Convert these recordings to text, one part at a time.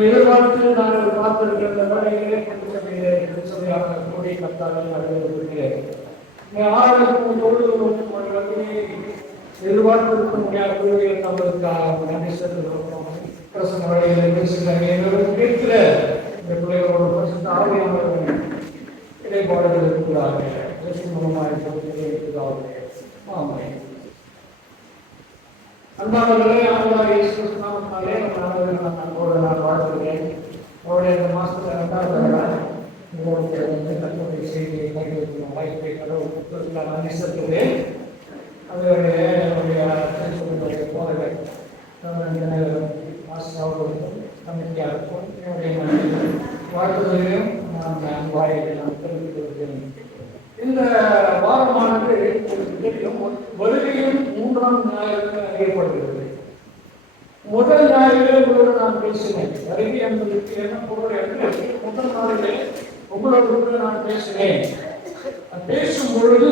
எதிர்பார்த்து நாங்கள் பார்த்திருக்கிற வேலையிலே கூடி கத்தாவில் வரவேற்கிறேன். எதிர்பார்த்திருக்க முடியாத குழுவில் நம்மளுக்காக நன்றி செலுத்துகிறோம். பிரசங்க வழியில் கேட்கிற இந்த பிள்ளைகளோட ஆவியானவர்கள் இடைப்பாடுகள் இருக்கிறார்கள். அன்பானவர்களே, ஆண்டவராகிய இயேசு கிறிஸ்து நாமத்தினாலே நான் வாழ்த்துகிறேன். அவருடைய இந்த மாசத்துல 2வது உங்களுக்கு செய்தியை கைவிடும் வாய்ப்பை கடவுள் நன்றி செலுத்துகிறேன். அவருடைய என்னுடைய போதகர் அவர்களுக்கும் நம்பிக்கையாளருக்கும் என்னுடைய வாழ்த்துதலையும் நான் வாயிலை நான் தெரிவித்து வருகிறேன். இந்த வாரமானது தெரியும் வருகையும் 3ஆம் ஞாயிறு அறியப்படுகிறது. முதல் ஞாயிறு உங்களோடு நான் பேசினேன். வருகை என்பதற்கு என்ன பொருள் என்று முதல் நாளிலே உங்களோடு நான் பேசினேன். பேசும் பொழுது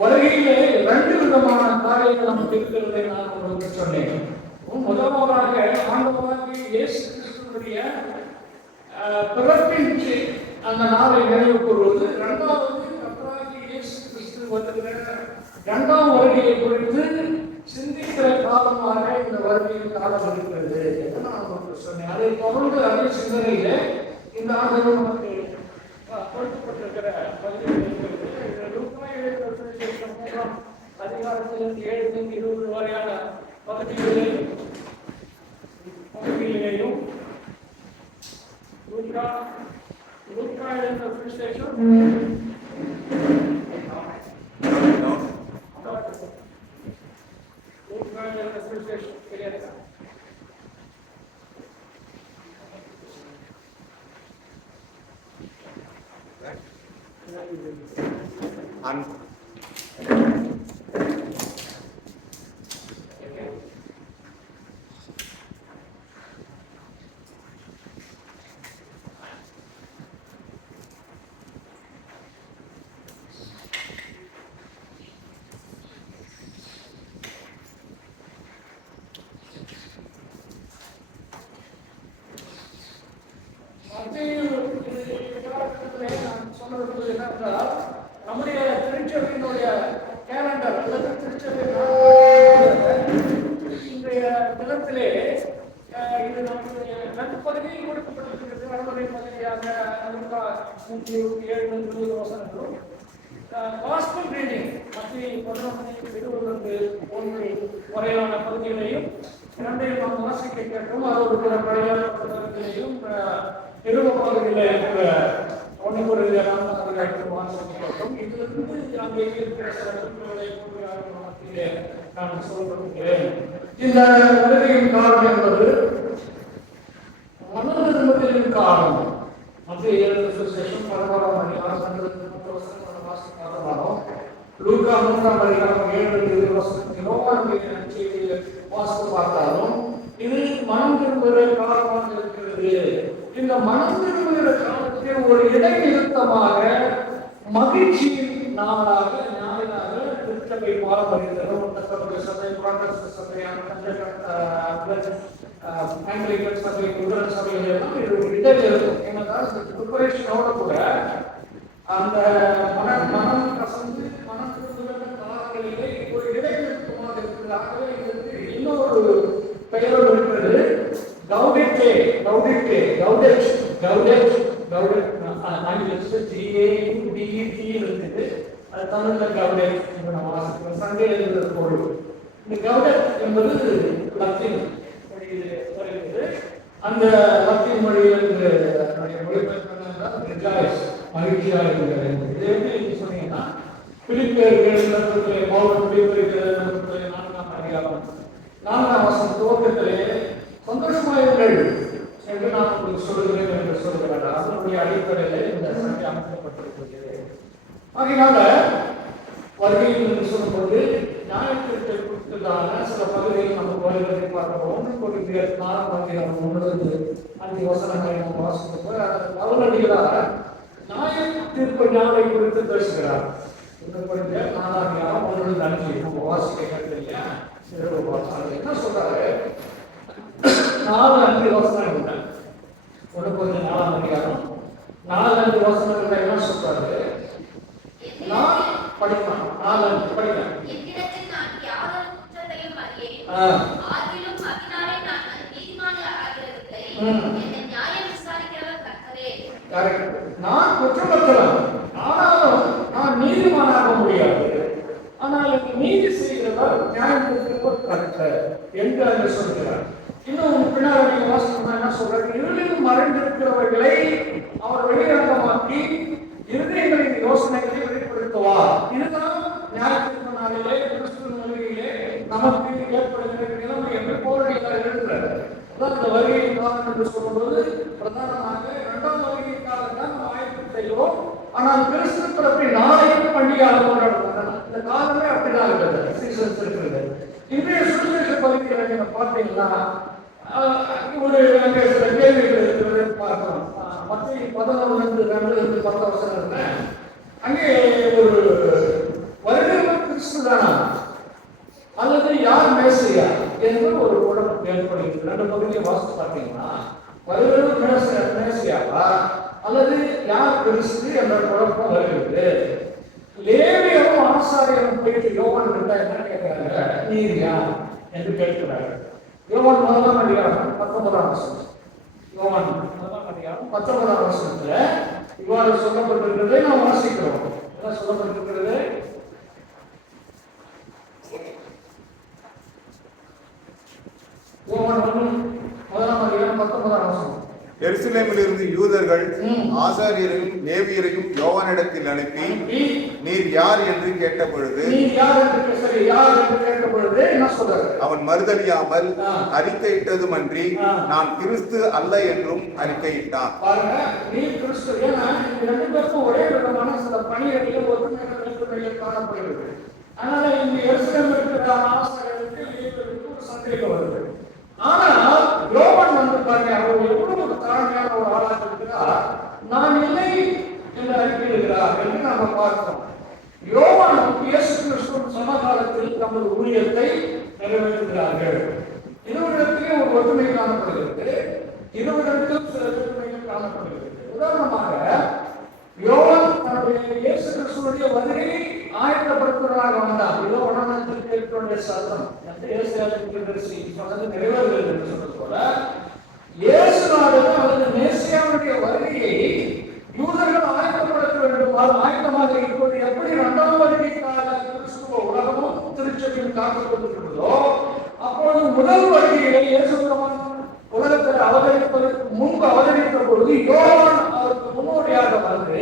வருகையிலே 2 விதமான காரியங்கள் நமக்கு இருக்கிறதை நான் உங்களுக்கு சொன்னேன். முதலாவதாக ஆண்டவராகிய இயேசு கிறிஸ்துவினுடைய பிறப்பின் அந்த நாளை நினைவு கூறுவது. 2வது கர்த்தராகிய இயேசு கிறிஸ்து வருகிற 2ஆம் வருகையை குறித்து சிந்திக்கிற காலமாக இந்த வருகையின் காலம் இருக்கிறது என்று நான் உங்களுக்கு சொன்னேன். அதை தொடர்ந்து அதே சிந்தனையில இந்த ஆண்டு நமக்கு கொடுக்கப்பட்டிருக்கிற அதிகாரத்திலிருந்து 7-20 வரையான பகுதிகளிலேயும் நம்முடைய திருச்சபையினுடைய கேலண்டர் அல்லது திருச்சபை இன்றைய தினத்திலே இது நம்முடைய நட்பகுதியில் கொடுக்கப்பட்டிருக்கிறது. வடமொழி பகுதியாக 127 வசனங்களும் காஸ்பல் ரீடிங் மத்திய 11-21 வரையிலான பகுதிகளையும் 2ஐயும் நாம் வாசிக்க கேட்டோம். அதோடு கூட பழைய பகுதிகளையும் பகுதியில் இருக்கிற 1 வாசிக்கப்பட்டோம். இதிலிருந்து அங்கே இருக்கிற சில மத்தியிலே நான் சொல்லப்படுகிறேன். இந்த வருகையின் காலம் என்பது மனதின் காலம். மத்திய 11-16 வாசிக்காதமாகும். லூக்கா 3ஆம் அதிகாரம் 7-20 செய்தியை வாசித்து பார்த்தாலும் இது மனம் திரும்புகிற காலமாக இருக்கிறது. இந்த மனம் திரும்புகிற காலத்தில் ஒரு இடைநிறுத்தமாக மகிழ்ச்சியின் நாளாக ஞாயிறாக திருச்சபை பாரம்பரியத்திலும் சபை புராட்டஸ்ட் சபை ஆங்கிலிக்கன் சபை லுத்தரன் சபைகள் எல்லாம் இது ஒரு இடைநிறுத்தம். ஏனென்றால் இந்த ப்ரிப்பரேஷனோட கூட அந்த மனம் கசந்து மனம் திரும்புகிற காலங்களிலே ஒரு இடைநிறுத்தமாக இருக்கிறதாகவே இதற்கு இன்னொரு பெயரோடு இருக்கிறது. கௌடெட்டே கௌடெட்டே கௌடெட் கௌடெட் கௌடெட் ஆங்கிலத்தில் GAUDET இருக்குது. அது தமிழில் கௌடெட் என்று நம்ம வாசிக்கிறோம். சண்டே எழுதுகிற பொருள். இந்த கௌடெட் என்பது லத்தீன் மொழியில் வருகிறது. அந்த லத்தீன் மொழியிலிருந்து மொழிபெயர்ப்பு மகிழ்ச்சியாக இருக்கிறது. இது எப்படி சொன்னீங்கன்னா பிலிப்பியர்கள் பவுல் பிலிப்பியர்கள் 4ஆம் அதிகாரம் 4ஆம் வசனம் துவக்கத்திலே சந்தோஷமாயிருங்கள் என்று நான் உங்களுக்கு சொல்லுகிறேன் என்று சொல்லுகிறார். அதனுடைய அடிப்படையில் இந்த சண்டை அமைக்கப்பட்டிருக்கிறது. ஆகிய ஆகையினால வருகையில் என்று சொல்லும்போது நியாயத்திற்கு குறித்ததான சில பகுதிகள் நமக்கு வருவதை பார்க்கிறோம். ஒன்று கொடுக்கிற 4-5 வசனங்களை நம்ம வாசிக்கப்போ அவரடிகளார் நியாய தீர்ப்பு ஞானை குறித்து பேசுகிறார். ஒன்று கொடுக்கிற 4-5 நம்ம வாசிக்க இல்லையா? என்ன சொல்றாரு? 4-5 வசனங்கள். ஒன்று கொடுக்கிற 4-5 வசனங்கள் என்ன சொல்றாரு? நான் படிக்கலாம். 4-5 படிக்கலாம். நான் குற்றமற்றவன், ஆனாலும் நான் நீதிமானாக முடியாது. ஆனால் நீதி செய்கிறவர் நியாயத்திற்கு கர்த்தர் என்று அங்கு சொல்கிறார். இன்னும் பின்னாடி வாசகம் என்ன சொல்றாரு? இருளில் மறைந்திருக்கிறவர்களை அவர் வெளிரங்கமாக்கி இருதயங்களின் யோசனைகளை வெளிப்படுத்துவார். இதுதான் நியாயத்திற்கு நாளிலே கிறிஸ்துவின் வருகையிலே நமக்கு ஏற்படுகிற நிலைமை என்று போராடிகள் எழுதுகிறார். அதான் இந்த வருகையின் காலம் என்று சொல்லும்போது பிரதானமாக 2ஆம் வருகைக்காக தான் நம்ம ஆயத்தம் செய்கிறோம். ஆனால் கிறிஸ்து பிறப்பை நாளைக்கு பண்டிகையாக கொண்டாடுறாங்க. இந்த காலமே அப்படிதான் இருக்கிறது, சீசன்ஸ் இருக்கிறது. இன்றைய சுவிசேஷ பகுதியில் நீங்க பார்த்தீங்கன்னா ஒரு சில கேள்விகள் இருக்கிறது பார்க்கலாம். மத்திய 11-2-10 அங்கே ஒரு வருடம் கிறிஸ்து தானா அல்லது யார் மேசியா என்று ஒரு குழப்பம் ஏற்படுகிறது. 2 பகுதியை வாசித்து பார்த்தீங்கன்னா வருடம் மேசியாவா அல்லது யார் கிறிஸ்து என்ற குழப்பம் வருகிறது. லேவியரும் ஆசாரியரும் போயிட்டு யோவான் கிட்ட என்ன கேட்கிறாங்க? நீர் யார் என்று கேட்கிறார்கள். யோவான் 1-ஆம் 19ஆம் வசனம். யோவான் 1-ஆம் 19ஆம் வசனத்துல இவ்வாறு சொல்லப்பட்டிருக்கிறதை நாம் வாசிக்கிறோம். என்ன சொல்லப்பட்டிருக்கிறது? யோவான் 1-ஆம் 19ஆம் வசனம். எருசலேமிலிருந்து யூதர்கள் ஆசாரியரையும் லேவியரையும் யோவானிடத்தில் அனுப்பி நீர் யார் என்று கேட்ட பொழுது அவன் மறுதலியாமல் அறிக்கையிட்டதுமன்றி நான் கிறிஸ்து அல்ல என்றும் அறிக்கையிட்டான். ஆனால் யோவான் பாருங்க, அவர் எவ்வளவு தாழ்மையான ஒரு ஆளாக இருக்கிறார். நான் இல்லை என்று அறிக்கையிடுகிறார் என்று நாம் பார்க்கிறோம். யோவான் இயேசு கிறிஸ்துவின் சமகாலத்தில் தமது ஊழியத்தை நிறைவேற்றுகிறார்கள். இருவரிடத்திலே ஒரு ஒற்றுமை காணப்படுகிறது, இருவரிடத்திலும் சில ஒற்றுமைகள் காணப்படுகிறது. உதாரணமாக யோவான் தன்னுடைய இயேசு கிறிஸ்துவுடைய வருகையை ஆயத்தப்படுத்துவதாக வந்தார். இதோ உடனத்தில் கேட்கக்கூடிய சத்தம் நிறைவேறுகிறது என்று சொன்னது போல இயேசு நாடுகள் அல்லது மேசியாவுடைய வருகையை யூதர்கள் ஆயத்தப்படுத்த வேண்டும். ஆயத்தமாக இப்போது எப்படி 2ஆம் வருகைக்காக கிறிஸ்துவ உலகமும் திருச்சபையும் காத்துக் கொண்டிருக்கிறதோ அப்போது முதல் வருகையை இயேசு உலகத்தில் அவதரிப்பதற்கு முன்பு அவதரித்த பொழுது யோவான் அவருக்கு முன்னோடியாக வந்து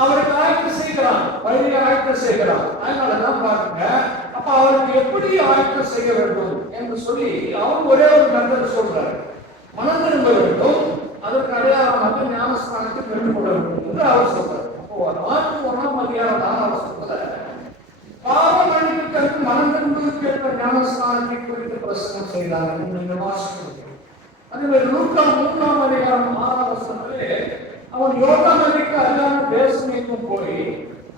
அவருக்கு ஆயத்தம் செய்கிறான், வழியை ஆயத்தம் செய்கிறான். அதனாலதான் பாருங்க, அப்ப அவருக்கு எப்படி ஆயத்தம் செய்ய வேண்டும் என்று சொல்லி அவர் ஒரே ஒரு மெத்தட் சொல்றாரு. மனம் திரும்ப வேண்டும், அதற்கு அடையாளமாக ஞானஸ்தானத்தை பெற்றுக்கொள்ள வேண்டும் என்று அவர் சொல்றார். அப்போ 1ஆம் அதிகாரம் 4ஆம் வசனத்துல பாவ மன்னிப்புக்கு மனம் திரும்புவதற்கு ஏற்ற ஞானஸ்தானத்தை குறித்து பிரசங்கம் செய்தாங்க. நீங்க வாசிக்க அதே மாதிரி லூக்கா 3ஆம் அதிகாரம் 6ஆம் வசனத்திலே அவன் யோர்தான் நதிக்கு அருகான தேசம் எங்கும் போய்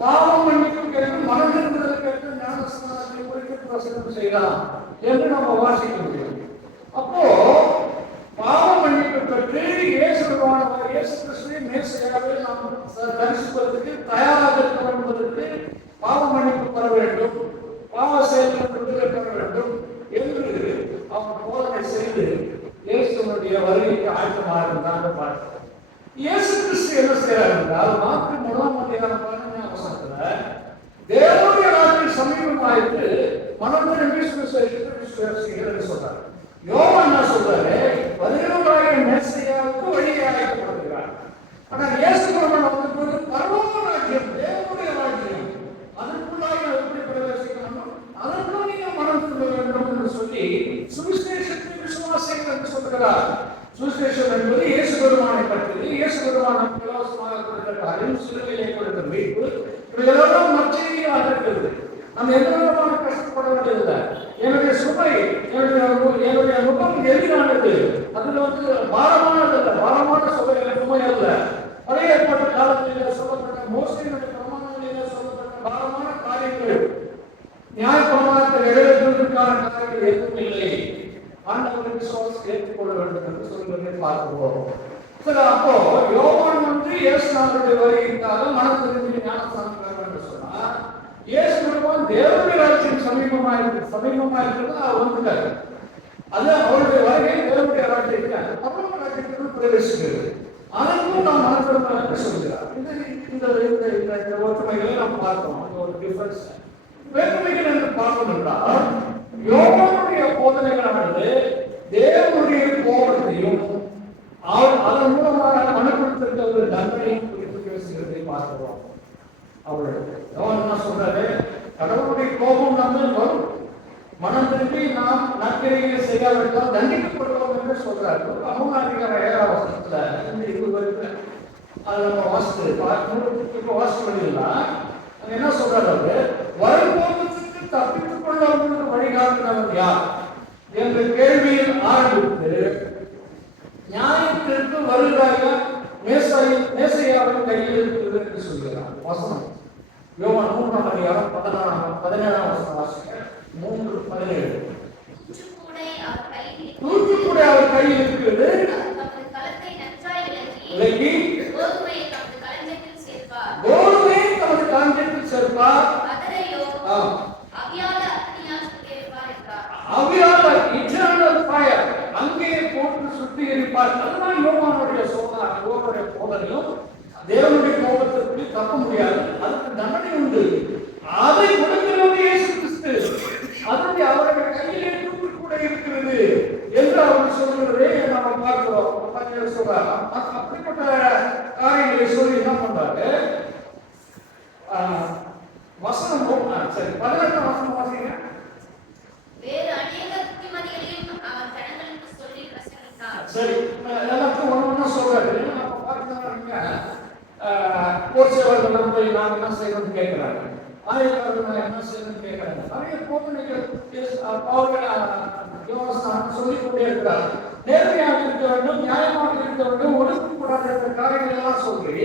பாவம் மன்னிப்பும் கேட்டு மனம் திரும்புவதற்கு ஏற்ற ஞானஸ்தானத்தை குறித்து பிரசங்கம் செய்தான் என்று நம்ம வாசிக்க முடியும். அப்போ பாவ மன்னிப்பு பெற்று இயேசு கிறிஸ்துவை மேசியாவை நாம் தரிசிப்பதற்கு தயாராக இருக்க என்பதற்கு பாவ மன்னிப்பு பெற வேண்டும், பாவ செயல்கள் விடுதலை பெற வேண்டும் என்று அவன் போதனை செய்து இயேசுடைய வருகைக்கு ஆயத்தமாக இருந்தாங்க பார்க்கிறோம். இயேசு கிறிஸ்து என்ன செய்யறாரு என்றால் மார்க்கு 1ஆம் அதிகாரம் 15ஆம் வசனத்துல தேவனுடைய நாட்டில் சமீபமாயிட்டு மனம் திரும்பி சுவிசேஷத்தை விசுவாசிகள் சொல்றாரு. யோவான் என்ன சொல்றாரு? வருகிறவராகிய மேசியாவுக்கு வழியை ஆயத்தப்படுத்துகிறார். ஆனால் இயேசு வந்து பரலோக ராஜ்யம், தேவனுடைய ராஜ்யம், அதற்குள்ளாக எப்படி பிரவேசிக்கணும், அதற்குள் நீங்க மனம் திரும்ப வேண்டும் என்று சொல்லி சுவிசேஷத்தை விசுவாசிகள் என்று சொல்கிறார். சுவிசேஷம் என்பது இயேசு பெருமானை பற்றியது. இயேசு பெருமான் நமக்கு இலவசமாக கொடுக்கிற காரியம், சிலுவையிலே கொடுக்கிற மீட்பு, இவைகளெல்லாம் நற்செய்தியாக இருக்கிறது. நம்ம எந்த விதமான கஷ்டப்பட வேண்டியதில்லை. என்னுடைய சுமை, என்னுடைய முகம் எளிதானது, அதுல பாரமானதல்ல, பாரமான சுமை அல்ல. பழைய ஏற்பாட்டு காலங்களில் சொல்லப்பட்ட மோசையினுடைய பிரமாணங்களிலே சொல்லப்பட்ட பாரமான காரியங்கள், நியாயப்பிரமாணத்தை நிறைவேற்றுவதற்கான காரியங்கள் எதுவும் இல்லை. ஆண்டவரை விசுவாசம் ஏற்றுக்கொள்ள வேண்டும் என்று சொல்வதை பார்க்கிறோம். சரி, அப்போ யோவான் இயேசுநாதருடைய வருகைக்காக மனம் திரும்பி ஞானஸ்நானம் பெற வேண்டும் சொன்னா, இயேசு பெருமான் தேவனுடைய ராஜ்யம் சமீபமா இருக்கிறது அவர் வந்துட்டாரு. அது அவருடைய வருகை தேவனுடைய ராஜ்யத்தில் பரலோக ராஜ்யத்திற்குள் பிரவேசிக்கிறது. அதற்கும் நாம் மனம் திரும்ப என்று சொல்கிறார். இந்த ஒற்றுமைகளை நாம் பார்த்தோம். ஒரு டிஃபரன்ஸ் வேற்றுமைகள் என்று பார்த்தோம் என்றால், யோவானுடைய போதனைகளானது தேவனுடைய கோபத்தையும் அதன் மூலமாக மனுக்குலத்திற்கு ஒரு தண்டனையும் குறித்து பேசுகிறதை பார்க்கிறோம். யோவான் என்ன சொல்றாரு? கடவுளுடைய கோபம் நம்ம வரும், மனம் திரும்பி நாம் நற்கிரியை செய்யாவிட்டால் தண்டிக்கப்படுவோம் என்று சொல்றாரு. 3:7 அது நம்ம வாசித்து இப்ப வாசிக்கலாம். என்ன சொல்றாரு? வரும்போதுக்கு தப்பித்துக் கொள்ள வழிகாட்டினவர் யார் என்ற கேள்வியில் ஆரம்பித்து நியாயத்திற்கு வருகிறாக மேசையாவின் கையில் இருக்கிறது என்று சொல்கிறார். வசனம் யோவான் 3:17 வாசிக்க. 3:17 தூத்துக்குடை அவர் கையில் இருக்கிறது, விலகி கோதுமையை தமது களஞ்சியத்தில் சேர்ப்பார், அவியால இட்டர்னல் ஃபயர் அங்கே போட்டு சுத்திகரிப்பார். அதுதான் யோவானுடைய போதனையும். தேவனுடைய கோபத்திற்கு தப்ப முடியாது, அதுக்கு தண்டனை உண்டு. அதை கொடுக்கிறவர் இயேசு கிறிஸ்து. அதனுடைய அவருடைய கையிலே தூத்துக்குடை இருக்கிறது என்று அவர் சொல்கிறதை நாம் பார்க்கிறோம். சொல்றாங்க அப்படிப்பட்ட காரியங்களை சொல்லி என்ன பண்றாரு? வசனம் சரி 18 வசனம் வாசிங்க. வேறு अनेक புத்திமதிகளையும் அவர் ஜனங்களுக்கு சொல்லி பிரசங்கித்தார். சரி, எல்லாத்தையும் ஒண்ணா சொல்றாரு. நம்ம பார்க்கறாங்க, போர்ச்சவர்கள் போய் நாம என்ன செய்யணும்னு கேட்கிறாங்க, ஆயக்காரர்கள் என்ன செய்யணும்னு கேட்கிறாங்க. நிறைய போதனைகள் யோவான் சொல்லிக் கொண்டே இருக்கிறார். நேர்மையாக இருக்க வேண்டும், நியாயமாக இருக்க வேண்டும், ஒடுக்கக்கூடாது என்ற காரியங்கள் எல்லாம் சொல்லி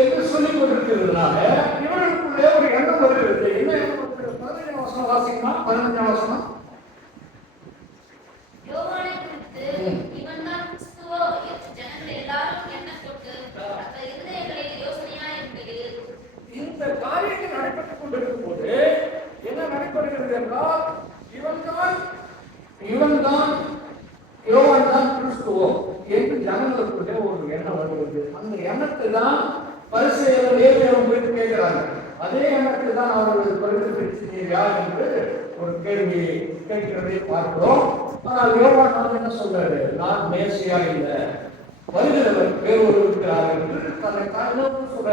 என்று சொல்லிக் கொண்டிருக்கிறதுனால இவர்களுக்குள்ளே ஒரு எண்ணம் வருகிறது. என்ன எண்ணம்? 15 வசனம் வாசிக்கமா? 15 வசனம். யோவானை குறித்து இவன்தான் கிறிஸ்துவோ என்று ஜனங்கள் எல்லாரும் எண்ணக் கொண்டு அந்த இருதயங்களில் யோசனையாய் இருந்தது. இந்த காரியங்கள் நடைபெற்றுக் கொண்டிருக்கும் போது என்ன நடைபெறுகிறது என்றால், இவன்தான் யோவான் தான் கிறிஸ்துவோ என்று ஜனங்களுக்குள்ளே ஒரு எண்ணம் வருகிறது. அந்த எண்ணத்தை தான் பரிசேயர்கள் லேவியரும் போயிட்டு கேட்கிறாங்க. அதே எண்ணத்தை தான் அவர்கள் பரிசு யார் என்று ஒரு கேள்வி கேட்கிறதை பார்க்கிறோம். ஆனால் யோவான் என்ன சொல்றாரு? நான் மேசியா இல்லை, வருகிறவர் வேறொரு இருக்கிறார் என்று தன்னை தாழ்ந்தவன் சொல்ற.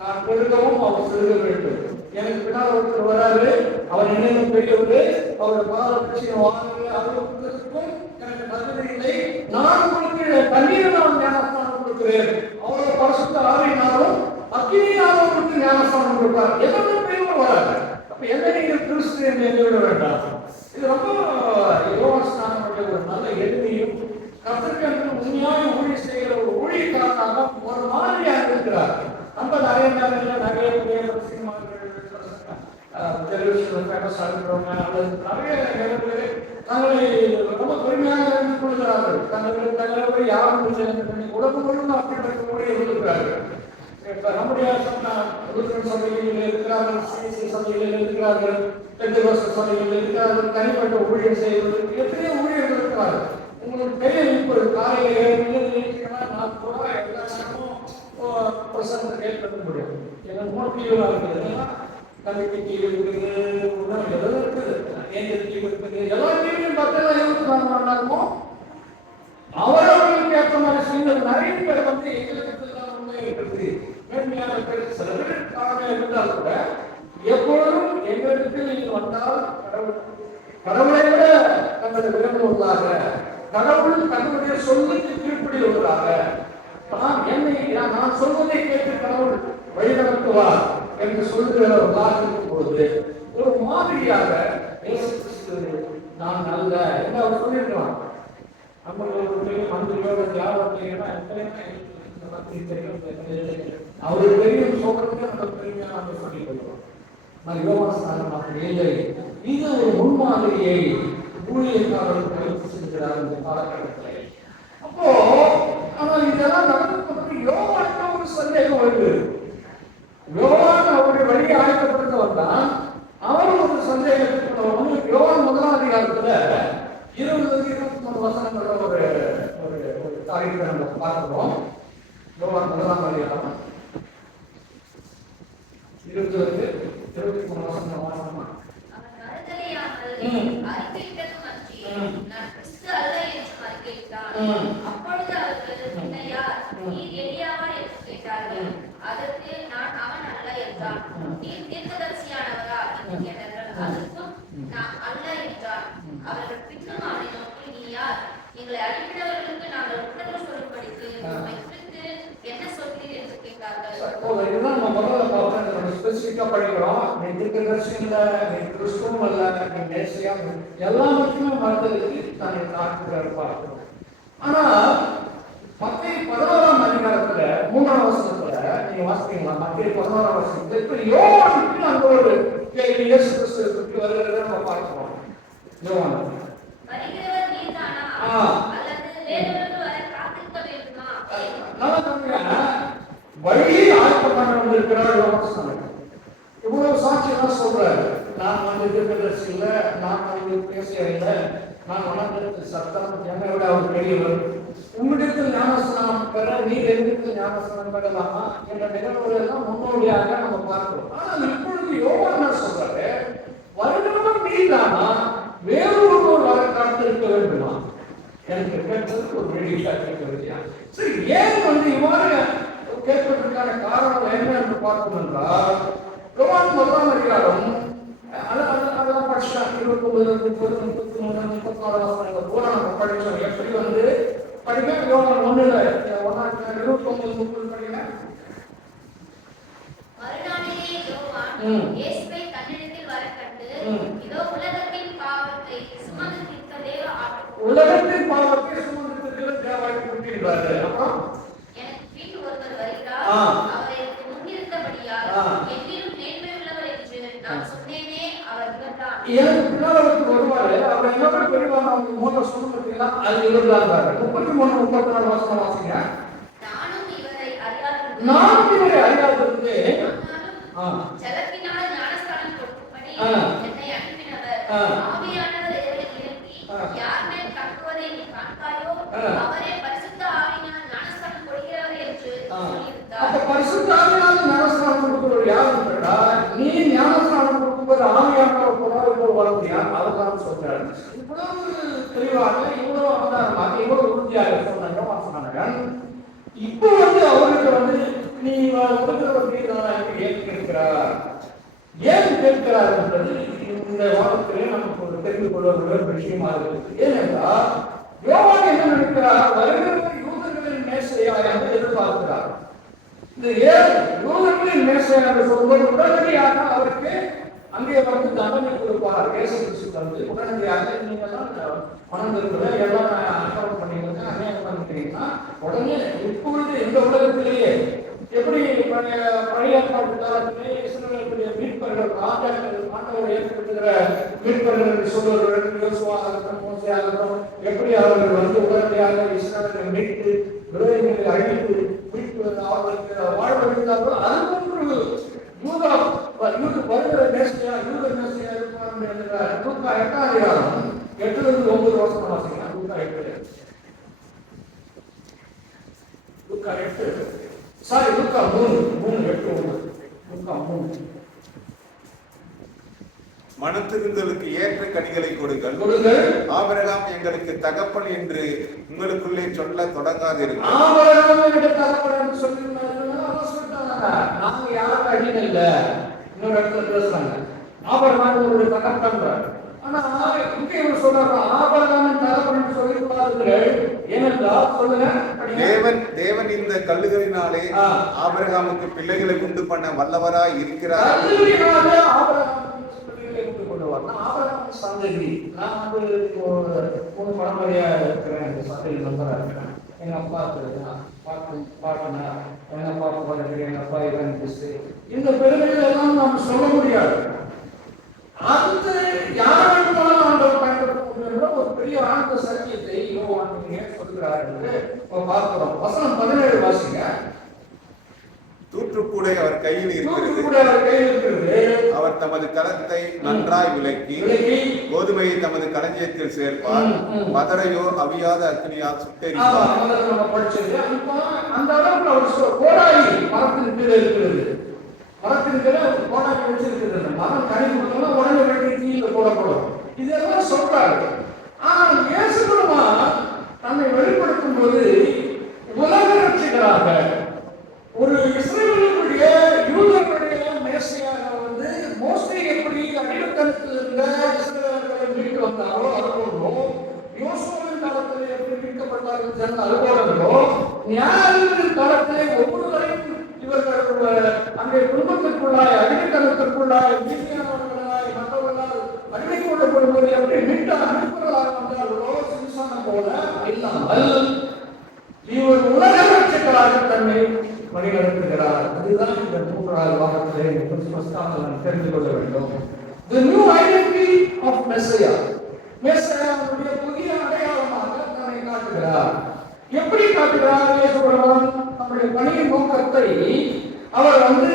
நான் பெருகவும் அவர் செல்ல வேண்டும், எனக்கு பின்னால் ஒருத்தர் வராது, அவர் என்னென்ன பெரியவர், அவருடைய பாரபட்சியம் அவர்களுக்கும் எனக்கு தகுதி இல்லை. நான் உங்களுக்கு தண்ணீர் நான் ஞானஸ்தானம் கொடுக்கிறேன், அவரோட பரிசுத்த ஆவியினாலும் அக்கினியினாலும் உங்களுக்கு ஞானஸ்தானம் கொடுப்பார். எதற்கு பெரியவர் வராது. அப்ப எந்த நீங்கள் கிறிஸ்து என்று எண்ணிவிட வேண்டாம். இது ரொம்ப யோவானுடைய ஒரு நல்ல எளிமையும் கர்த்தருக்கு உண்மையாக ஊழியர் செய்கிற ஒரு ஊழியக்காரனாக ஒரு மாதிரியாக இருக்கிறார். நம்ம நிறைய நேரங்களில் நிறைய சினிமாக்கள் டெலிவிஷன் ஃபேமஸ் ஆகிறவங்க அல்லது நிறைய நேரங்களில் தங்களை ரொம்ப பெருமையாக இருந்து கொள்கிறார்கள். தங்களை யாரும் உலகம் முழுவதும் அப்படிப்பட்ட ஊழியர் இருக்கிறார்கள். இப்ப நம்முடைய சபைகளில் இருக்கிறார்கள், சிஎஸ்சி சபைகளில் இருக்கிறார்கள், பெந்தகோஸ்தே சபைகளில் இருக்கிறார்கள். தனிப்பட்ட ஊழியர் செய்வதற்கு எத்தனையோ ஊழியர்கள் இருக்கிறார்கள். உங்களுக்கு தெரியும், இப்போ காலையில் நான் கூட எல்லா நேரமும் பிரசங்கத்தை கேட்க முடியும். எனக்கு 3 டிவிலாம் இருக்குது, கல்விக்கு டிவி இருக்குது, எதாவது இருக்குது, ஏஞ்சல் டிவி இருக்குது. எல்லா டிவியும் பார்த்தா 24 மணி நேரமும் அவர்களுக்கு ஏற்ற மாதிரி செய்வது. நிறைய பேர் எங்களுக்கு உண்மை இருக்கிறது, மேன்மையான பேர் சில பேர் காரணம் இருந்தால் கூட எப்பொழுதும் எங்களுக்கு நீங்கள் வந்தால் கடவுளை விட தங்களை விரும்புவதாக, கடவுள் கடவுள் தன்னுடைய சொல்லுக்கு கீழ்ப்படிவதாக நான் சொல்வதை கேட்டு கடவுள் வழிநடத்துவார் என்று சொல்லுகிறவர்களாக இருக்கும் பொழுது ஒரு மாதிரியாக நான் நல்ல என்று அவர் சொல்லியிருக்கலாம். அவருக்கு பெரிய சோகத்தை நம்ம பெருமையாக நம்ம சொல்லிக் கொள்வோம். இது ஒரு முன்மாதிரியை ஊழியக்காரர்கள் பயிற்சி செல்கிறார் இந்த காலகட்டத்தில். அப்போ ஆனால் இதெல்லாம் நடந்ததுக்கு யோவானுக்கு ஒரு சந்தேகம் வருது. யோவான் அவருடைய வழியை ஆயத்தப்படுத்தவர் தான். அவர் ஒரு சந்தேகத்துக்கு யோவான் 1ஆம் அதிகாரத்துல 20-23 வசனங்கள ஒரு காரியத்தை நம்ம பார்க்கிறோம். யோவான் 1ஆம் அதிகாரம் 20-23 வசனம் வாசனமா அப்பொழுது அவர்கள் யார், நீர் எலியாவா என்று கேட்டார்கள். அதற்கு நான் அவன் அல்ல என்றான். நீர் தீர்க்கதரிசியானவரா என்று கேட்டார்கள். அதற்கும் நான் அல்ல என்றான். அவர்கள் பின்னும் அவனை நோக்கி, நீ யார், எங்களை அனுப்பினவர்களுக்கு நாங்கள் உத்தரவு சொல்லும்படிக்கு உம்மை குறித்து என்ன சொல்கிறீர் என்று கேட்டார்கள். இதுதான் நம்ம முதல்ல பார்ப்போம். நம்ம ஸ்பெசிஃபிக்கா படிக்கிறோம். நீ தீர்க்கதரிசி இல்ல, நீ கிறிஸ்துவும் அல்ல, நீ மேசியா, எல்லாவற்றுமே மறுத்ததுக்கு நான் காட்டுகிறார் பார்க்கிறோம். ஆனா மத்தேயு 11ஆம் அதிகாரத்துல 3ஆம் வசனத்துல நீங்க வாசிப்பீங்களா? மத்தேயு 11ஆம் வசனத்துல இப்ப யோவானுக்கு அந்த ஒரு கேள்வி இயேசு கிறிஸ்து பற்றி வருகிறத நம்ம பார்க்கிறோம். யோவான் வருகிறவர் நீர்தானா அல்லது வேறொருவர் வர காத்திருக்க வேண்டுமா? நான் சொல்றேன், வழியை ஆயத்தம் பண்ண வந்திருக்கிறார் யோவான் சொன்னார். இவ்வளவு சாட்சியெல்லாம் சொல்றாரு. நான் வந்து தீர்க்கதரிசி இல்ல, நான் வந்து பேசிய இல்லை, நான் வணங்கத்து சத்தம் என்னை விட அவர் பெரியவர், உம்மிடத்தில் ஞானஸ்நானம் பெற நீர் எங்களுக்கு ஞானஸ்நானம் பெறலாமா என்ற நிகழ்வுகளெல்லாம் முன்னோடியாக நம்ம பார்க்கிறோம். ஆனால் இப்பொழுது யோவான் என்ன சொல்றாரு, வருகிறவர் நீர்தானா வேறொருவர் வர காத்திருக்க வேண்டுமா எனக்கு கேட்பதற்கு ஒரு வெளியா கேட்கவில்லையா? சரி, ஏன் வந்து இவ்வாறு கேட்பதற்கான காரணம் என்ன என்று பார்த்தோம் என்றால், யோவான் 1ஆம் அதிகாரம் அதெல்லாம் படிச்சா 29, 30, 33, 34 வசனங்கள் பூரா நம்ம படிச்சோம். எப்படி வந்து படிக்க யோவான் 1ல 29, 30 படிங்க. மறுநாளிலே யோவான் இயேசுவை தன்னிடத்தில் வரக் கண்டு, இதோ உலகத்தின் பாவத்தை சுமந்து தீர்க்க தேவ ஆட்டுக்குட்டி, உலகத்தின் பாவத்தை சுமந்து தீர்க்க தேவ ஆட்டுக்குட்டி என்றாரு. அப்புறம் எனக்கு பின் ஒருவர் வருகிறார், அவர் எனக்கு முன்னிருந்தபடியால் என்னிலும் மேன்மை உள்ளவர் என்று நான் சொன்னேனே, அவர் இவர்தான். எனக்கு பின்னால் ஒருத்தர் வருவாரு, அவர் என்ன பெரியவான மூத்த சொல்லுங்க, அது இவர்தான். 33, 34 வசனம் வாசிங்க. நானும் இவரை அறியாதிருந்தேன், ஜலத்தினால் ஞானஸ்நானம் கொடுக்கும்படி என்னை அனுப்பினவர், ஆவியானவர் இவரில் இறங்கி யார் மேல் தங்குவதை நீ காண்பாயோ அவரே பரிசுத்த ஆவியினால் ஞானஸ்நானம் கொடுக்கிறவர் என்று சொல்லியிருந்தார். அப்ப பரிசுத்த ஆவியினால் ஞானஸ்நானம் கொடுக்கிறவர் யார் என்றா, நீ ஞானஸ்நானம் கொடுக்கும்போது ஆவியானவர் போராடும்போது வரக்கூடிய அவர்தான் சொல்றாரு. இவ்வளவு தெளிவாக, இவ்வளவு அவதாரமாக, இவ்வளவு உறுதியாக சொன்னாங்க. இப்போ வந்து அவருக்கு வந்து நீ ஏன் கேட்கிறார், ஏன் கேட்கிறார் என்பது இந்த வாரத்திலே நமக்கு ஒரு தெரிந்து கொள்ளக்கூடிய ஒரு விஷயமா இருக்கு. ஏனென்றால் யோவான் என்ன நினைக்கிறார், வருகிற யூதர்களின் மேசையாக என்று எதிர்பார்க்கிறார். இந்த யூதர்களின் மேசை என்று சொல்லும்போது உடனடியாக அவருக்கு அங்கே வந்து தண்டனை கொடுப்பார். இயேசு கிறிஸ்து வந்து உடனடியாக நீங்க எல்லாம் பணம் இருக்கிற எல்லாம் அக்கௌண்ட் பண்ணிடுங்க, அநியாயம் பண்ணிக்கிறீங்கன்னா உடனே இப்பொழுது இந்த உலகத்திலேயே எப்படி பழைய காலத்திலே இஸ்ரவேலுடைய மீட்பர்கள் ராஜாக்கள் ஆண்டவர் ஏற்படுத்துகிற மீட்பர்கள் என்று சொல்லுவார்கள், யோசுவா ஆகட்டும், மோசே ஆகட்டும், எப்படி அவர்கள் வந்து உடனடியாக இஸ்ரவேலை மீட்டு விரோதிகளை அழித்து மீட்பு அவர்களுக்கு வாழ்வழித்தார்களோ அதுபோன்று வருகிற மேசையா யூத மேசையா இருப்பார் என்கிற லூக்கா 8ஆம் அதிகாரம் 8-9 வசனம் வாசிங்க. லூக்கா 8, லூக்கா 8, சாரி லூக்கா 3:8-9, லூக்கா 3. மனத்திருந்தலுக்கு ஏற்ற கனிகளை கொடுங்கள், ஆபிரகாம் எங்களுக்கு தகப்பன் என்று உங்களுக்குள்ளே சொல்ல தொடங்காதீர்கள். ஆபிரகாம் எங்களுக்கு தகப்பன் என்று சொல்லிருந்தாங்க, நாங்க யாரும் அடிமை இல்ல. இன்னொரு இடத்துல பேசுறாங்க, ஆபிரகாம் ஒரு தகப்பன். ஆனா இங்க இவர் சொல்றாரு ஆபிரகாமின் தகப்பன் சொல்லிவிட்டார்கள். ஏனென்றால் சொல்லுங்க, தேவன் இந்த கல்லுகளினாலே ஆபிரகாமுக்கு பிள்ளைகளை உண்டு பண்ண வல்லவராய் இருக்கிறார். கல்லுகளினாலே ஆபிரகாமுக்கு பிள்ளைகளை உண்டு பண்ணுவார். நான் ஆபிரகாம் சந்ததி, நான் வந்து ஒரு பரம்பரையா இருக்கிறேன், இந்த சந்ததி நம்பரா இருக்கிறேன். எங்க அப்பா பாட்டனா, எங்க அப்பா பாட்டு, எங்க அப்பா இவன் இந்த பெருமைகள் எல்லாம் நாம் சொல்ல முடியாது. அது யாரும் ஆண்டவர் பயன்படுத்த ஒரு பெரிய ஆழ்ந்த சத்தியத்தை சொல்கிறார் என்று பார்க்கிறோம். வசனம் 17 வாசிங்க. தூற்றுக்கூடை அவர் கையில் இருக்கிறது. அவர் தமது களத்தை நன்றாய் விலக்கி கோதுமையை தமது களஞ்சியத்தில் சேர்ப்பார். மதரையோ அவியாத அக்னியால் சுட்டெரிப்பார். அந்த அளவுக்கு அவர் கோடாரி மரத்தின் கீழே இருக்கிறது. மரத்தின் கீழே கோடாரி வச்சிருக்கிறது. மரம் கனி கொடுத்தோம்னா உடனே வெட்டி தீயில போடப்படும். இதெல்லாம் சொல்றாரு. ஆனால் இயேசு பெருமான் தன்னை வெளிப்படுத்தும் போது உலக ரட்சகராக ஒரு இஸ்ரவேலுடைய யூதர்களுடைய மேசையாக வந்து மோசே எப்படி அடிமைத்தனத்தில் இருந்த இஸ்ரவேலர்களை மீட்டு வந்தாரோ அதுபோலோ, யோசுவாவின் காலத்தில் எப்படி மீட்கப்பட்டார்கள் ஜனங்கள் அதுபோலோ, நியாயாதிபதியின் காலத்திலே ஒவ்வொருவரையும் இவர்கள் அங்கே குடும்பத்திற்குள்ளாய் அடிமைத்தனத்திற்குள்ளாய் மீதியானவர்களாய் மற்றவர்களால் அடிமை கொள்ளப்படும்போது எப்படி மீட்பவர்களாக வந்தார்களோ சிம்சானம் போல இல்லாமல் இவர் உலக ரட்சகராக தன்னை வழிநடத்துகிறார். அதுதான் இந்த 3வது வாரத்திலே தெரிந்து கொள்ள வேண்டும். The new identity of Messiah. மெஸ்ஸியாவுடைய புதிய அடையாளமாக தன்னை காட்டுகிறார். எப்படி காட்டுகிறார்? இயேசு பெருமான் நம்முடைய பணியின் நோக்கத்தை அவர் வந்து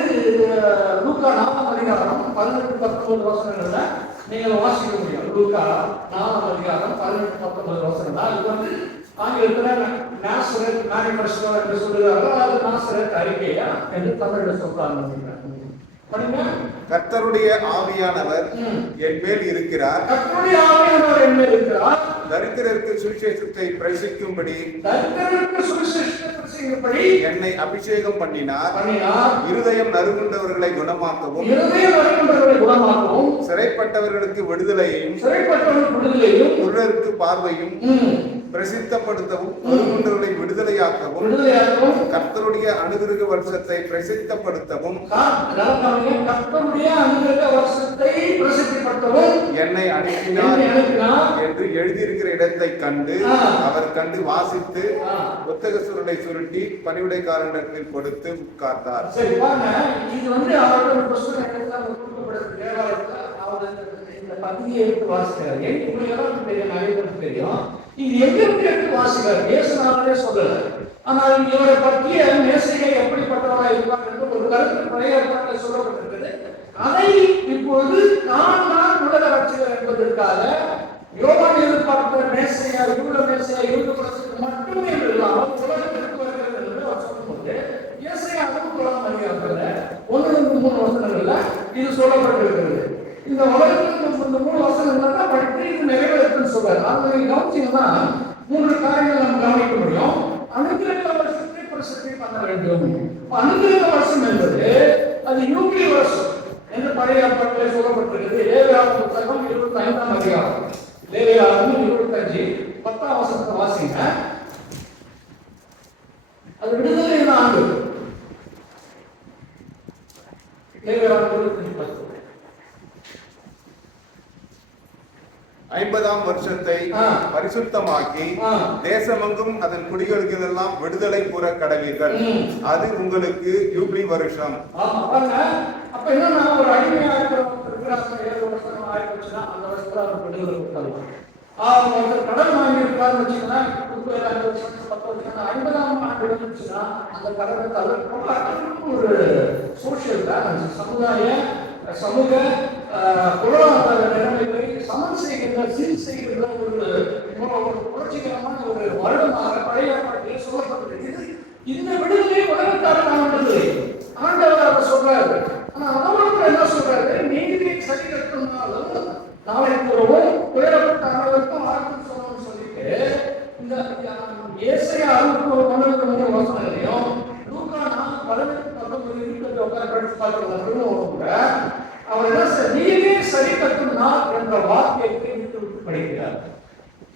லூக்கா 4ஆம் அதிகாரம் 18-19 வசனங்கள்ல நீங்கள் வாசிக்க முடியும். லூக்கா 4ஆம் அதிகாரம் 18-19 வசனங்கள். இது வந்து ஆங்கிலத்தில் நாசரேத் மேனிஃபெஸ்டோ என்று சொல்லுகிறார்கள். அது நாசரேத் அறிக்கையா என்று தமிழில் சொல்றாங்க. கர்த்தருடைய ஆவியானவர் என் மேல் இருக்கிறார். கர்த்தருடைய ஆவியானவர் என் மேல் இருக்கிறார். தரித்திரருக்கு சுவிசேஷத்தை பிரசிக்கும்படி என்னை அபிஷேகம் பண்ணினார். இருதயம் நறுங்குண்டவர்களை குணமாக்கவும், சிறைப்பட்டவர்களுக்கு விடுதலையையும், குருடருக்கு பார்வையும் பிரசித்தப்படுத்தவும், நறுங்குண்டவர்களை விடுதலையாக்கவும், கர்த்தருடைய அனுகிரக வருஷத்தை பிரசித்தப்படுத்தவும் என்னை அனுப்பினார் என்று எழுதியிருக்கிற இடத்தை கண்டு அவர் கண்டு வாசித்து புத்தக சுருளை சுருட்டி பணிவிடைக்காரனிடத்தில் கொடுத்து உட்கார்ந்தார். இது வந்து தெரியும். இது எங்கிருந்து எடுத்து வாசிக்கிறார்? இயேசுநாதரே சொல்லல. ஆனால் இவரை பற்றிய மேசையை எப்படிப்பட்டவராக இருப்பார் என்று ஒரு கருத்து பழைய ஏற்பாட்டில் சொல்லப்பட்டிருக்கிறது. அதை இப்போது நான் உலக ரட்சகர் என்பதற்காக யோவான் எதிர்பார்த்த மேசையா யூத மேசையா யூத பிரசத்துக்கு மட்டுமே இல்லாமல் உலகத்திற்கு வருகிறது என்று அவர் சொல்லும்போது இயேசையா அதுவும் உலகம் அறியாமல் 1-3 வசனங்கள்ல இது சொல்லப்பட்டிருக்கிறது. இந்த உலகத்துக்கு இந்த 3 வசனங்கள் தான் படித்து இது நிறைவேற்றுன்னு சொல்றாரு. அதை கவனிச்சீங்கன்னா 3 காரியங்கள் நம்ம கவனிக்க முடியும். அனுகிரக வருஷத்தை பிரசித்தி பண்ண வேண்டும். அனுகிரக வருஷம் என்பது அது யூபிலி வருஷம் என்று பழைய ஏற்பாட்டிலே சொல்லப்பட்டிருக்கிறது. லேவியராகமம் புத்தகம் 25ஆம் அதிகாரம், லேவியராகமம் 25 10ஆம் வசனத்தை வாசிங்க. அது விடுதலையின் ஆண்டு. லேவியராகமம் 25:10 50ஆம் வருஷத்தை பரிசுத்தமாக்கி தேசமெங்கும் அதன் குடிகளுக்கெல்லாம் விடுதலை கூற கடவீர்கள். அது உங்களுக்கு யூபிலி வருஷம். அப்ப என்ன ஒரு அடிமையா இருக்கிறாங்க 7 வருஷம் ஆயிடுச்சுன்னா அந்த வருஷத்துல அவர் விடுதலை கொடுத்தாங்க. ஒருத்தர் கடன் வாங்கி இருக்காருன்னு வச்சுக்கோங்க, 5 வருஷம் 10 வருஷம் 50ஆம் ஆண்டு வந்துச்சுன்னா அந்த கடனை தவிர்க்க ஒரு சோசியல் பேலன்ஸ், சமூக பொருளாதார நிலைமைகளை சமன் செய்கின்ற சீர் செய்கின்ற ஒரு புரட்சிகரமான ஒரு வருடமாக பழைய ஏற்பாட்டிலே சொல்லப்பட்டிருக்கிறது. இந்த விடுதலை உலகத்தாருக்கானது ஆண்டவர் அவர் சொல்றாரு. ஆனா அவர்களுக்கு என்ன சொல்றாரு? நீதி சரி கட்டுனாலும் நாளை கூறவும் உயரப்பட்ட அனைவருக்கும் ஆர்வம் சொல்லணும்னு சொல்லிட்டு இந்த ஏசாயா 61 வசனங்களையும் லூக்கா 4:18-19 உட்கார படிச்சு பார்க்கறது கூட அவர் என்ன நீதி சரி கட்டும் நாள் என்ற வாக்கியத்தை விட்டு படிக்கிறார்.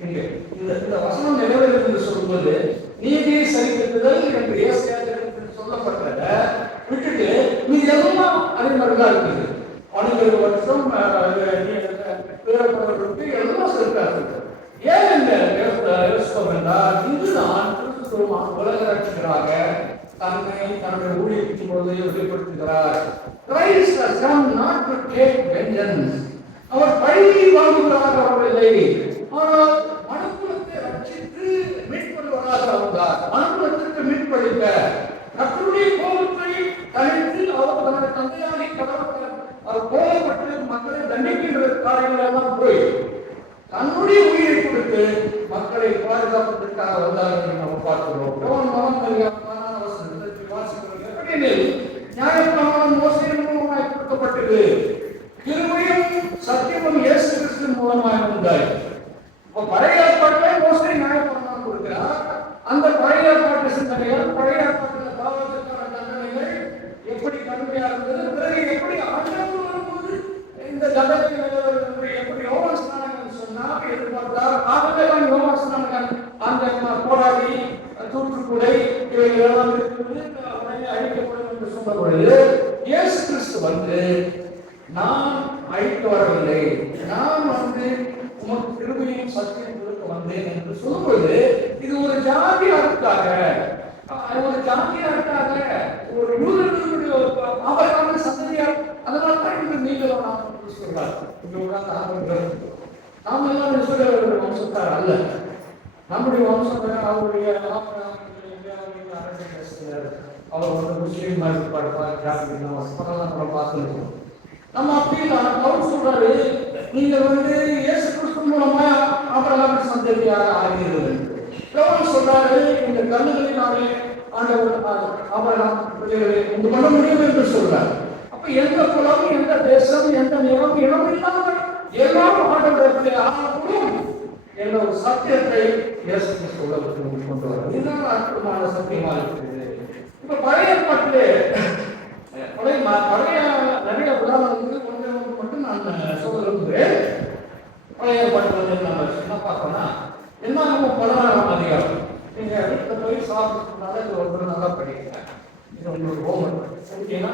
இந்த வசனம் நிறைவேறும் என்று சொல்லும்போது நீதியை சரி கட்டுதல் என்று ஏசாயாவில் சொல்லப்பட்டத விட்டுட்டு மீது எல்லாம் அதே மாதிரிதான் இருக்குது. 12 வருஷம் பேரப்படுவதற்கு எல்லாம் சொல்லிட்டார்கள். ஏன் இந்த யோசிப்போம் என்றால் இதுதான் கிறிஸ்துவ உலக ரட்சகராக தன்னுடைய ஊழியத்தின் போது வெளிப்படுத்துகிறார். Christ has come not to take vengeance. அவர் பழி வாங்குவதாக வரவில்லை, ஆனால் மனுக்குலத்தை ரட்சித்து மீட்படுவதாக வந்தார். மனுக்குலத்திற்கு மீட்பளிக்க கர்த்தருடைய கோபத்தை தனித்து அவர் தன்னுடைய தந்தையாரை கடவுள் அவர் கோபப்பட்டு மக்களை தண்டிக்கின்ற காரியங்கள் எல்லாம் போய் தன்னுடைய உயிரை கொடுத்து மக்களை பாதுகாப்பதற்காக வந்தார் என்று நாம் பார்க்கிறோம். நியாயப்பிரமாணம் மோசேயின் மூலமாய் கொடுக்கப்பட்டது, கிருபையும் சத்தியமும் இயேசு கிறிஸ்துவின் மூலமாய் வந்தாய். இப்ப பழைய ஏற்பாட்டிலே மோசே நியாயப்பிரமாணம் கொடுக்கிறார். அந்த பழைய ஏற்பாட்டு சிந்தனைகள், பழைய ஏற்பாட்டில் பாவத்துக்கான தண்டனைகள் எப்படி கடுமையா இருந்தது, பிறகு எப்படி ஆண்டவர் வரும்போது இந்த தண்டனை எப்படி யோவான் ஸ்நானகன் சொன்னார் எதிர்பார்த்தார். ஆகவேதான் யோவான் ஸ்நானகன் அந்த போராடி தூற்றுக்குடை இவைகள் எல்லாம் இருக்குது உடனே அழிக்கப்படும் என்று சொன்ன பொழுது இயேசு கிறிஸ்து வந்து நான் அழிக்க வரவில்லை, நான் வந்து உமக்கு கிருபையும் சத்தியம் கொடுக்க வந்தேன் என்று சொல்லும்போது இது ஒரு ஜாதியாருக்காக, ஒரு யூதர்களுடைய ஆபத்தான சந்ததியார். அதனால தான் இந்த நீங்களும் நாம் சொல்றார். நாம் எல்லாம் இஸ்ரவேலர்களுடைய வம்சத்தார் அல்ல, நம்முடைய வம்சம் அவருடைய அவர் வந்து முஸ்லீம் பார்த்துருக்கோம். நம்ம அப்படி அவர் சொல்றாரு, நீங்க வந்து இயேசு கிறிஸ்து மூலமா ஆபிரகாம் சந்ததியாக ஆகிறீர்கள். யோவான் சொல்றாரு, இந்த கல்லுகளினாலே ஆண்டவர் ஆபிரகாம் பிள்ளைகளை உண்டு பண்ண முடியும் என்று சொல்றார். அப்ப எந்த குலம், எந்த தேசம், எந்த நிலம், இனம் இல்லாமல் எல்லாம் ஆண்டவரத்திலே ஆகக்கூடும் என்ற ஒரு சத்தியத்தை இயேசு கிறிஸ்து உலகத்தில் கொண்டு வர இதுதான் அற்புதமான சத்தியமா இருக்குது. இப்ப பழைய ஏற்பாட்டிலே பழைய நிறைய உதாரணங்கள் ஒன்று மட்டும் நான் சொல்ல விரும்புகிறேன். பழைய ஏற்பாட்டில் நம்ம என்ன பார்க்கணும்னா என்ன 16ஆம் அதிகாரம். நீங்க வீட்டில் போய் சாப்பிட்றதுனால இது ஒரு நல்லா படிக்கிறேன். இது உங்களுக்கு ஹோம்ஒர்க் ஓகேனா?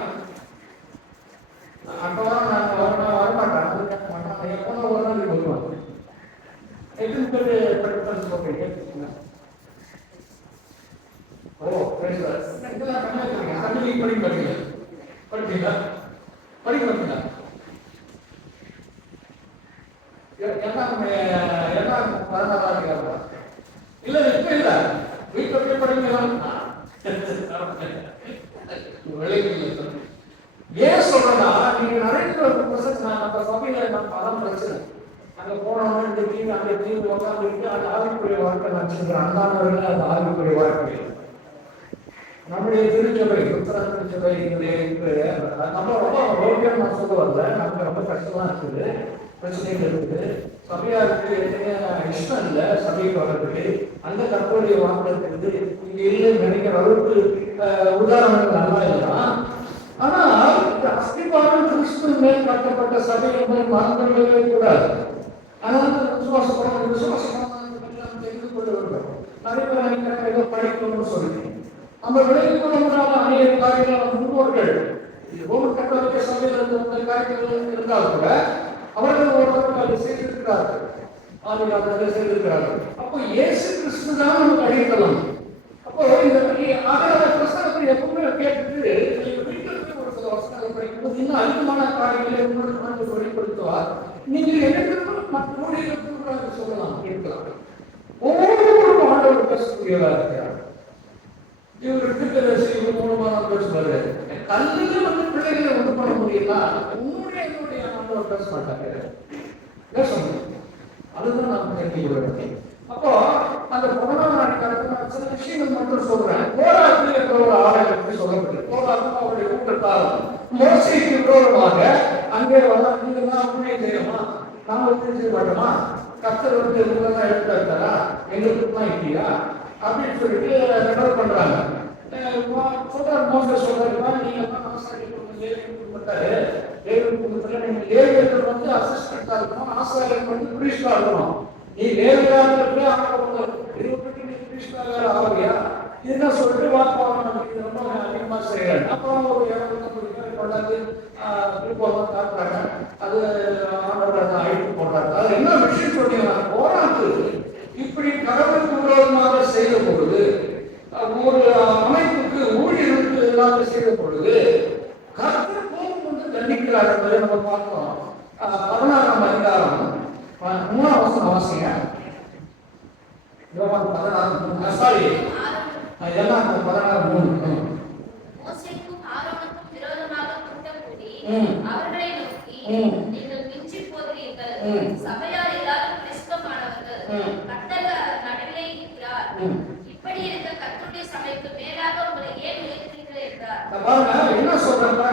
அடுத்த வாரம் நான் வரமாட்டேன், அது கேட்க மாட்டேன். எப்போ ஒரு நாள் வருவாங்க. எத்தனை பேர் படிப்பேன்னு சொல்றீங்க? ஓ இதெல்லாம் கண்டிப்பாக படிப்பீங்க படிப்பீங்களா? படிக்க மாட்டீங்களா? என்ன 16ஆம் அதிகாரம் இல்ல இப்ப இல்ல வீட்டுல போய் படிக்கலாம். ஏன் சொல்றேன்னா, நீங்க நிறைய நம்ம சபையில நான் பலம் பிரச்சனை அங்க போனோம்னா இந்த தீவு அந்த தீவு உட்காந்துட்டு அந்த ஆவிக்குரிய வாழ்க்கை நினைச்சிருக்கிறேன். அந்தானவர்கள் அந்த ஆவிக்குரிய வாழ்க்கை நம்முடைய திருச்சபை உத்தர திருச்சபை நம்ம ரொம்ப ரோக்கியம் நான் சொல்ல வரல, நமக்கு ரொம்ப கஷ்டமா இருக்குது, பிரச்சனைகள் இருக்குது. சபையாருக்கு இஷ்டம் இல்லை சபைக்கு வர்றதுக்கு. அந்த கற்போடைய வாக்குறது இங்க இல்லைன்னு நினைக்கிற அளவுக்கு உதாரணங்கள் நல்லா இல்லைதான். ஆனால் அஸ்திபாரம் கிறிஸ்து மேல் கட்டப்பட்ட சபை என்பதை மறந்துவிடவே கூடாது. அதனால விசுவாசப்படம் தெரிந்து கொள்ள வேண்டும். நிறைய பேர் நினைக்கிறாங்க ஏதோ படிக்கணும்னு சொல்லி நம்ம விலகிக் கொள்ள முடியாத அநேக காரியங்கள் முன்னோர்கள் ரோமன் கத்தோலிக்க சபையில் இருந்த காரியங்கள் இருந்தால் கூட அவர்கள் ஒரு அதை செய்திருக்கிறார்கள், அதை செய்திருக்கிறார்கள். அப்போ இயேசு கிறிஸ்து தான் நமக்கு அழைக்கலாம். அப்போ இந்த பிரசனத்தை எப்பவுமே கேட்டுட்டு வீட்டில் ஒரு சில வசனங்களை படிக்கும்போது இன்னும் அதிகமான காரியங்களை உங்களுக்கு வெளிப்படுத்துவார். நீங்கள் எனக்கு மற்ற சொல்லலாம், கேட்கலாம். ஒவ்வொரு ஆண்டவர் பேசக்கூடியவராக இருக்கிறார். இவருக்கு மூலமாக பேசுவாரு. கல்வியில வந்து பிள்ளைகளை ஒன்று பண்ண முடியுமா? உன்னுடைய ஆண்டவர் பேச மாட்டாங்க, பேச முடியும். அதுதான் நாம் தெரிஞ்சுக்க. அப்போ அந்த 16ஆம் அதிகாரத்தில் சில விஷயங்கள் மட்டும் சொல்றேன். கோராக்கு என்ற ஒரு ஆளை பற்றி சொல்லப்பட்டது. கோராக்கு அவருடைய கூட்டத்தால் மோசேக்கு விரோதமாக அங்கே வர நீங்கள்லாம் ஊழியம் செய்யணுமா, நாம ஊழியம் செய்ய மாட்டோமா, கர்த்தர் வந்து இவங்கெல்லாம் எடுத்தாரா, எங்களுக்குலாம் இல்லையா அப்படின்னு சொல்லிட்டு ரெண்டர் பண்றாங்க. சொல்றாரு, மோசே சொல்றாரு, நீங்க தான் ஆசாரிய குடும்பம் லேவி குடும்பத்தாரு, லேவி குடும்பத்துல நீங்க லேவியர்கள் வந்து அசிஸ்டண்டா இருக்கணும், ஆசாரியர் வந்து பிரீஸ்டா இருக்கணும். நீ லேவியாருக்கு இருபத்தி நீ பிரீஸ்டாக ஆகலையா? இதுதான் சொல்லிட்டு வாக்குவாதம் ரொம்ப அதிகமா செய்யறாரு. அப்புறம் ஒரு 250 பேர் கொண்டாந்து திருப்பம் காட்டுறாங்க. அது ஆண்டவரை அழைத்து போடுறாங்க. அது என்ன விஷயம் சொன்னீங்கன்னா, போராட்டு இப்படி கடவுளுக்கு விரோதமாக செய்த பொழுது, ஒரு அமைப்புக்கு ஊழியர்களுக்கு எல்லாம் செய்த பொழுது கர்த்தர் கோபம் வந்து தண்டிக்கிறார் என்பதை நம்ம பார்த்தோம். 16ஆம் அதிகாரம் 3ஆம் வசனம் வாசிங்க. யோவான் 16 சாரி எல்லாம் 16:3. மோசேக்கும் ஆரோனுக்கும் விரோதமாக கூட்டம் கூடி அவர்களை நோக்கி, நீங்கள் மிஞ்சி போகிறீர்கள், சபையார் எல்லாரும் கிறிஸ்தவமானவர்கள், கர்த்தர் நடுவிலே இருக்கிறார், இப்படி இருக்க கர்த்தருடைய சபைக்கு மேலாக உங்களை ஏன் உயர்த்தீர்கள் என்றார். பாருங்க என்ன சொல்றாங்க,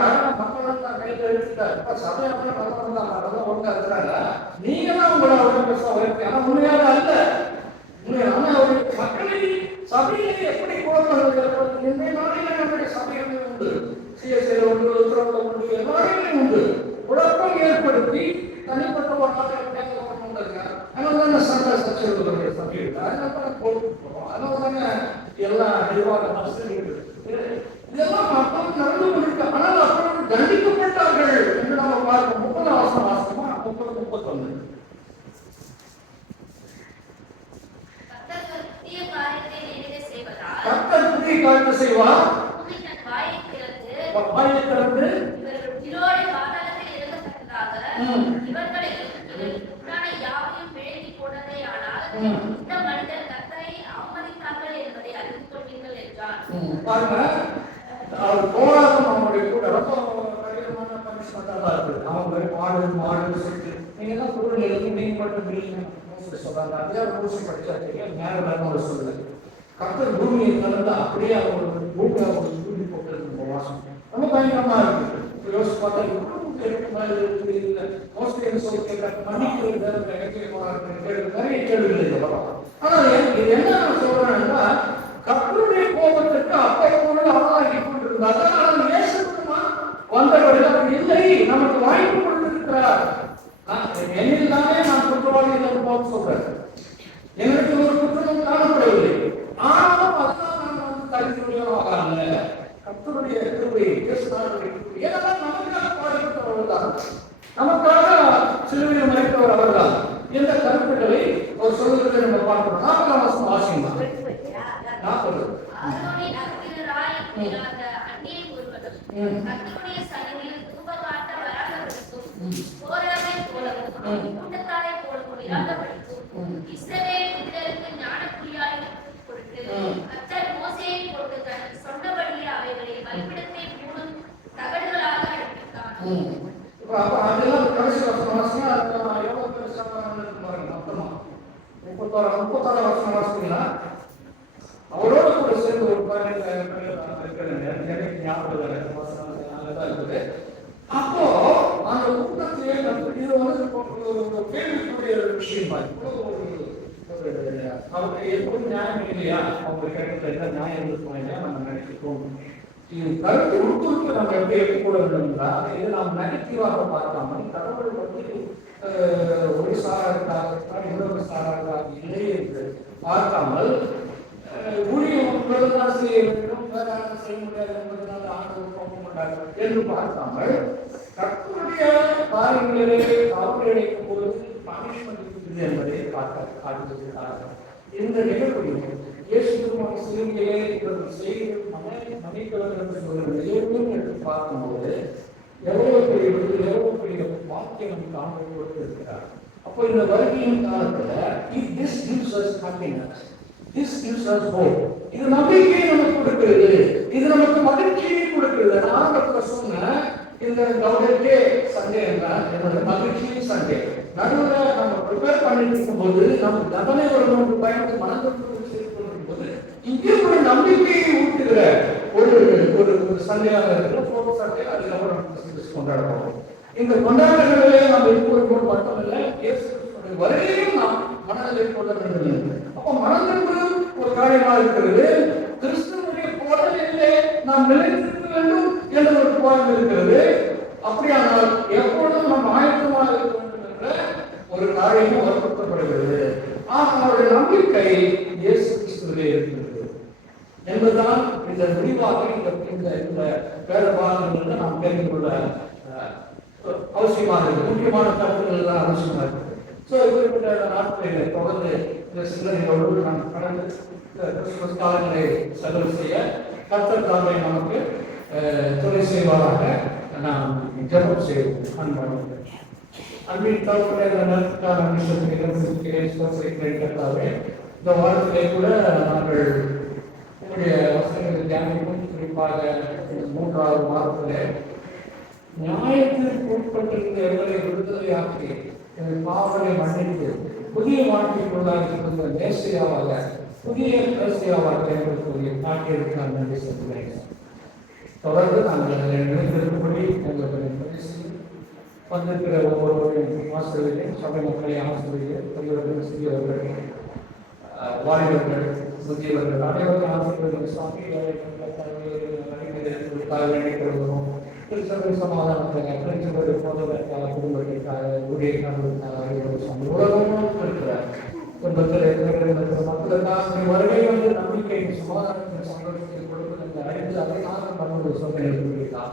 மக்கள் தான் கையில் எடுத்துட்டாரு, சபையார் தான் ஒழுங்கா இருக்கிறாங்க, நீங்க தான் உங்களை உயர்த்தி. ஆனா உண்மையாக அல்ல. மக்களை சபையை எப்படி குழப்பங்கள் இந்த நாளில் நம்முடைய சபைகள் உண்டு, சிஎஸ்ஐல உண்டு, உத்தரவுல உண்டு, எல்லாருமே உண்டு. குழப்பம் ஏற்படுத்தி தனிப்பட்ட ஒரு நாட்டை உண்டுங்க. அதனால தானே சண்டை சச்சரவுகளுடைய சபைகள், அதனால போட்டுருக்கோம். அதனால தானே எல்லா நிர்வாக வசதிகள் இதெல்லாம் மக்கள் நடந்து கொண்டிருக்க. ஆனால் அப்பொழுது தண்டிக்கப்பட்டார்கள் என்று நம்ம பார்க்கிறோம். 30ஆம் வாசமா 30-31. கர்த்தர் புதிய காரியத்தை செய்வார். வாயை திறந்து இவர்களையும் உண்டான யாவையும் விலக்கி போனதேயானால் இந்த மனிதர் கர்த்தரை அவமதித்தார்கள் என்பதை அறிந்து கொண்டீர்கள் என்றார். பாருங்க, அவர் போராட்டம் அவங்களுடைய கூட ரொம்ப கடினமான பனிஷ்மெண்டாக இருக்கு. அவங்க மாடு சொல்லிட்டு நீங்க தான் பொருள் எழுதி நீங்க மட்டும் சொல்றாங்க. அதே ஒரு படிச்சாச்சு நேரம் சொல்லுங்க. கர்த்தர் பூமியை கலந்து அப்படியே அவங்க பூமியை தூண்டி போட்டு வாசம் ரொம்ப பயங்கரமா இருக்கு. யோசிச்சு பார்த்தா நிறைய கேள்விகள். ஆனால் இது என்ன சொல்றேன்னா, கர்த்தருடைய கோபத்துக்கு அப்போ ஆளாகி கொண்டிருந்தார். வந்தவர்கள் இல்லை, நமக்கு வாய்ப்பு கொண்டிருக்கிறார். என்னில் தானே நான் குற்றவாளிகள் போக சொல்றேன். எனக்கு ஒரு குற்றம் காணப்படவில்லை. ஆனாலும் அதுதான் நான் வந்து தகுதியுடையவராக கர்த்தருடைய கிருபை ஏனென்றால் நமக்காக பாடுபட்டவர்கள் தான், நமக்காக சிலுவையில் மறைத்தவர் அவர்தான். இந்த கருத்துக்களை ஒரு சொல்லுவதை நம்ம பார்க்கிறோம். 40ஆம் வசனம் வாசிங்க. 40. அதெல்லாம் கடைசி வருஷம் வாசிங்க. எவ்வளவு மொத்தமா 36 வருஷம் வாசிங்களா? அவரோட கூட சேர்ந்து ஒரு இருக்குது. அப்போ அந்த கூட்டத்திலே இது வந்து கேள்விக்குரிய விஷயம். அவங்க எப்போது நியாயம் இல்லையா? அவங்க கேட்டது என்ன நியாயம் இல்லையா நம்ம நினைச்சுக்கோம். இது கருத்து உட்குறிப்பு நம்ம எப்படி எடுத்துக்கூட வேண்டும்னா, இதை நாம் நெகட்டிவாக பார்க்காமல் கடவுள் வந்து ஒரு சாராருக்காக இன்னொரு சாராருக்காக இல்லை என்று பார்க்காமல் ஊழியம் தான் செய்ய வேண்டும், வேற செய்ய முடியாது என்பதனால ஆண்டவர் கோபம் கொண்டார்கள் என்று பார்க்காமல் கர்த்தருடைய காரியங்களிலே தவறு இழைக்கும் போது பனிஷ்மெண்ட் இருக்குது என்பதை காட்டுகிறார்கள். இந்த நிகழ்வையும் இயேசு சிலுவையிலே இவர்கள் செய்து மன்னித்தவர்கள் என்று சொல்கிற நிகழ்வும் என்று பார்க்கும்போது எவ்வளவு பெரிய வாக்கியம் நமக்கு ஆண்டவர் கொடுத்திருக்கிறார். அப்போ இந்த வருகையின் காலத்துல this gives us happiness, this gives us hope. இது நம்பிக்கையை நமக்கு கொடுக்கிறது, இது நமக்கு மகிழ்ச்சியை கொடுக்கிறது. ஆரம்பத்தில் சொன்ன இந்த கவுடே சண்டே என்றால் என்னோட மகிழ்ச்சியின் சண்டே நடுவில் நம்ம ப்ரிப்பேர் பண்ணிட்டு இருக்கும்போது நமக்கு தண்டனை ஒரு பயணத்தை மனதிற்கு போது இங்கே ஒரு நம்பிக்கையை ஊட்டுகிற ஒரு சண்டையாக இருக்கிற போட்டோ சண்டை அதுக்கப்புறம் கொண்டாடுறோம். இந்த கொண்டாட்டங்களிலே நாம் இருக்கும்போது மட்டுமல்ல, வருகையும் நாம் மனதில் கொள்ள வேண்டும். அப்போ மனதிற்கு ஒரு காரியமாக இருக்கிறது. கிறிஸ்துவனுடைய போதனையிலே தத்துவார்த்தம் இருக்கிறது. அப்படியானால் எப்பொழுதும் நாம் ஆயத்தமாக இருக்க வேண்டும் என்ற ஒரு காரியமும் வற்புறுத்தப்படுகிறது. அவருடைய நம்பிக்கை இயேசு கிறிஸ்துவிலே இருக்கிறது என்பதுதான் இந்த முடிவாக இந்த வேத பாகங்களில் நாம் தெரிந்து கொள்ள அவசியமாக இருக்கு. முக்கியமான கருத்துக்கள் தான் அவசியமாக இருக்கு. ஸோ இப்படிப்பட்ட நாட்களில் தொடர்ந்து இந்த சிந்தனைகளோடு நாம் கடந்து கிறிஸ்துமஸ் காலங்களை செலவு செய்ய கர்த்தர் தாமே நமக்கு துணை செய்வாராக நாம் ஜெபம் செய்வோம். அன்பின் தரப்புடைய கர்த்தாவே, இந்த வாரத்திலே கூட நாங்கள் உங்களுடைய வசனங்களை தியானிக்கும். குறிப்பாக 3வது வாரத்திலே நியாயத்திற்கு உட்பட்டிருந்த எங்களை விடுதலையாக்கி பாவனை மன்னித்து புதிய வாழ்க்கைக்குள்ளாக இருந்த மேசையாவாக புதிய மேசையாவாக எங்களுக்கு காட்டியிருக்க நன்றி சொல்கிறேன். தொடர்ந்து நாங்கள் நினைத்திருக்கும்படி எங்களுக்கு வந்திருக்கிற ஒவ்வொருவரையும் ஆசிரியர்களையும் சபை மக்களை ஆசிரியர்கள் பெரியவர்கள் சிறியவர்கள் வாலிபர்கள் முதியவர்கள் அனைவரும் ஆசிரியர்கள் சாமி வேண்டிக்கொள்கிறோம். திருச்சபை சமாதானத்துக்காக திருச்சபை போதற்காக குடும்பத்திற்காக ஊழியர்களுக்காக உலகமும் இருக்கிறார். குடும்பத்தில் இருக்கிற மக்களுக்காக வருகை வந்து நம்பிக்கையின் சமாதானத்தின் சந்தோஷத்தை கொடுப்பதற்கு அறிந்து அதை நாங்கள் பண்ணுவது சோதனை இருக்கிறார்.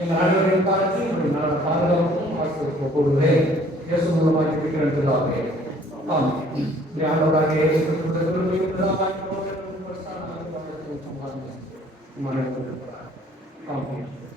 எங்கள் அனைவரின் காலத்தில் நல்ல பாதுகாப்பும் ஆசிரியர் கூறுவே இயேசு மூலமாக இருக்கிறதாக. ஆண்டவராக இயேசு சமாதானம்